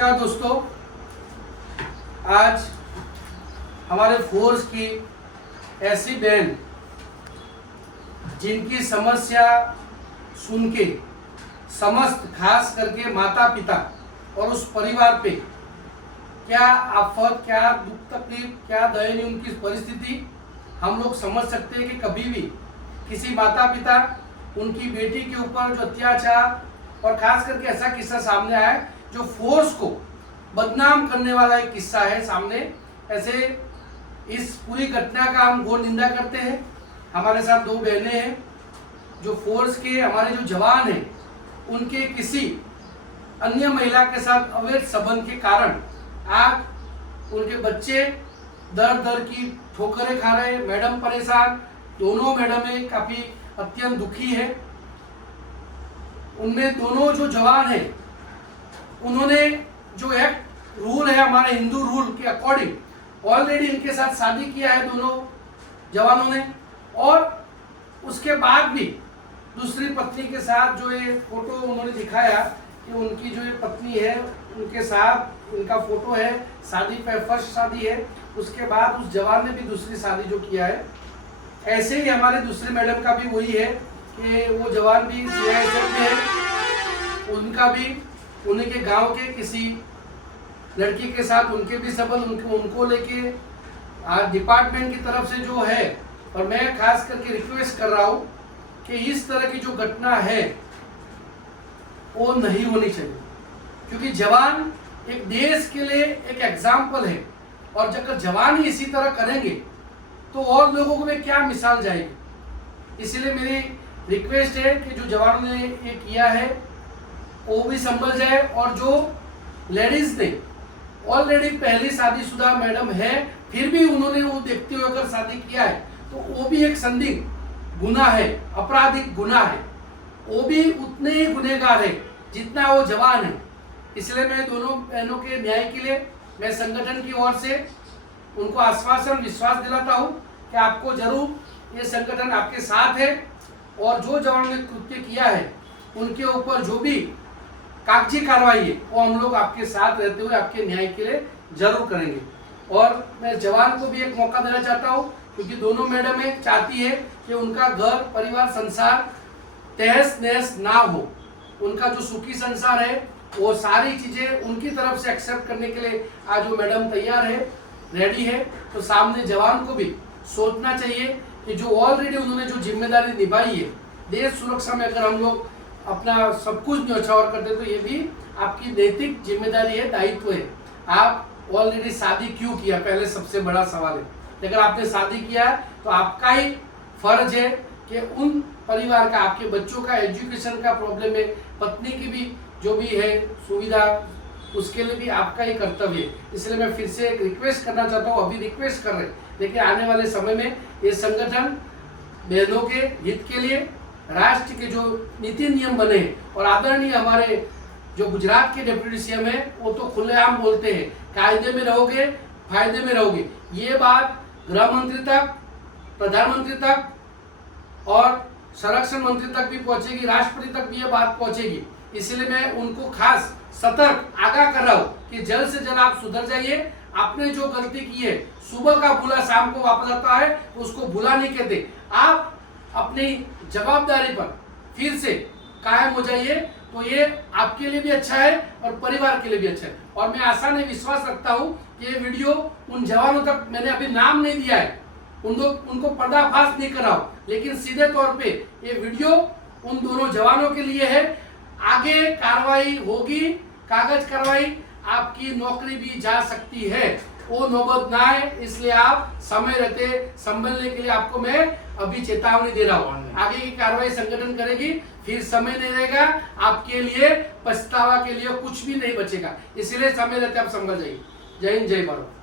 नमस्कार दोस्तों, आज हमारे फोर्स की ऐसी बहन जिनकी समस्या सुन के समस्त खास करके माता पिता और उस परिवार पे क्या आफत, क्या दुख तकलीफ, क्या दयनीय उनकी परिस्थिति हम लोग समझ सकते हैं कि कभी भी किसी माता पिता उनकी बेटी के ऊपर जो अत्याचार और खास करके ऐसा किस्सा सामने आया है जो फोर्स को बदनाम करने वाला एक किस्सा है सामने। ऐसे इस पूरी घटना का हम घोर निंदा करते हैं। हमारे साथ दो बहनें हैं जो फोर्स के हमारे जो जवान हैं उनके किसी अन्य महिला के साथ अवैध संबंध के कारण आज उनके बच्चे दर दर की ठोकरें खा रहे हैं। मैडम परेशान, दोनों मैडमें काफी अत्यंत दुखी है। उनमें दोनों जो जवान हैं उन्होंने जो एक्ट रूल है हमारे हिंदू रूल के अकॉर्डिंग ऑलरेडी इनके साथ शादी किया है दोनों जवानों ने, और उसके बाद भी दूसरी पत्नी के साथ जो ये फोटो उन्होंने दिखाया कि उनकी जो ये पत्नी है उनके साथ इनका फोटो है, शादी पे फर्स्ट शादी है। उसके बाद उस जवान ने भी दूसरी शादी जो किया है। ऐसे ही हमारे दूसरे मैडम का भी वही है कि वो जवान भी सीआईएसएफ में है, उनका भी उन्हीं के गांव के किसी लड़की के साथ उनके भी संबंध उनको लेके आज डिपार्टमेंट की तरफ से जो है, और मैं खास करके रिक्वेस्ट कर रहा हूँ कि इस तरह की जो घटना है वो नहीं होनी चाहिए, क्योंकि जवान एक देश के लिए एक एग्जाम्पल है। और अगर जवान ही इसी तरह करेंगे तो और लोगों को में क्या मिसाल जाएगी। इसलिए मेरी रिक्वेस्ट है कि जो जवानों ने ये किया है वो भी संभल जाए, और जो लेडीज ने ऑलरेडी पहली शादीशुदा मैडम है फिर भी उन्होंने वो देखते हुए अगर शादी किया है तो वो भी एक संदिग्ध गुनाह है, आपराधिक गुनाह है। वो भी उतने ही गुनहगार है जितना वो जवान है। इसलिए मैं दोनों बहनों के न्याय के लिए मैं संगठन की ओर से उनको आश्वासन विश्वास दिलाता हूँ कि आपको जरूर ये संगठन आपके साथ है, और जो जवानों ने कृत्य किया है उनके ऊपर जो भी कागजी कार्रवाई है वो हम लोग आपके साथ रहते हुए आपके न्याय के लिए जरूर करेंगे। और मैं जवान को भी एक मौका देना चाहता हूँ, क्योंकि दोनों मैडमें चाहती है कि उनका घर परिवार संसार तहस नहस ना हो, उनका जो सुखी संसार है वो सारी चीजें उनकी तरफ से एक्सेप्ट करने के लिए आज वो मैडम तैयार है, रेडी है। तो सामने जवान को भी सोचना चाहिए कि जो ऑलरेडी उन्होंने जो जिम्मेदारी निभाई है देश सुरक्षा में, अगर हम लोग अपना सब कुछ न्यौछावर करते तो ये भी आपकी नैतिक जिम्मेदारी है, दायित्व है। आप ऑलरेडी शादी क्यों किया, पहले सबसे बड़ा सवाल है। अगर आपने शादी किया है तो आपका ही फर्ज है कि उन परिवार का, आपके बच्चों का एजुकेशन का प्रॉब्लम है, पत्नी की भी जो भी है सुविधा, उसके लिए भी आपका ही कर्तव्य है। इसलिए मैं फिर से एक रिक्वेस्ट करना चाहता हूँ, अभी रिक्वेस्ट कर रहे हैं, लेकिन आने वाले समय में ये संगठन बहनों के हित के लिए राष्ट्र के जो नीति नियम बने, और आदरणीय हमारे जो गुजरात के डिप्टी सीएम है वो तो खुलेआम बोलते हैं कायदे में रहोगे फायदे में रहोगे। ये बात गृह मंत्री तक, प्रधानमंत्री तक और संरक्षण मंत्री तक भी पहुंचेगी, राष्ट्रपति तक भी ये बात पहुंचेगी। इसलिए मैं उनको खास सतर्क आगाह कर रहा हूँ कि जल्द से जल्द आप सुधर जाइए। आपने जो गलती की है, सुबह का भूला शाम को वापस आता है, उसको भूला नहीं कहते। आप अपनी जवाबदारी पर फिर से कायम हो जाइए, तो ये आपके लिए भी अच्छा है और परिवार के लिए भी अच्छा है। और मैं आशा नहीं विश्वास रखता हूँ कि ये वीडियो उन जवानों तक, मैंने अभी नाम नहीं दिया है, उनको पर्दाफाश नहीं कराओ, लेकिन सीधे तौर पे ये वीडियो उन दोनों जवानों के लिए है। आगे कार्रवाई होगी, कागज कार्रवाई, आपकी नौकरी भी जा सकती है, वो नौबत ना है। इसलिए आप समय रहते संभलने के लिए आपको मैं अभी चेतावनी दे रहा हूँ। आगे की कार्रवाई संगठन करेगी, फिर समय नहीं रहेगा आपके लिए, पछतावा के लिए कुछ भी नहीं बचेगा। इसलिए समय रहते आप संभल जाइए। जय हिंद, जय भारत।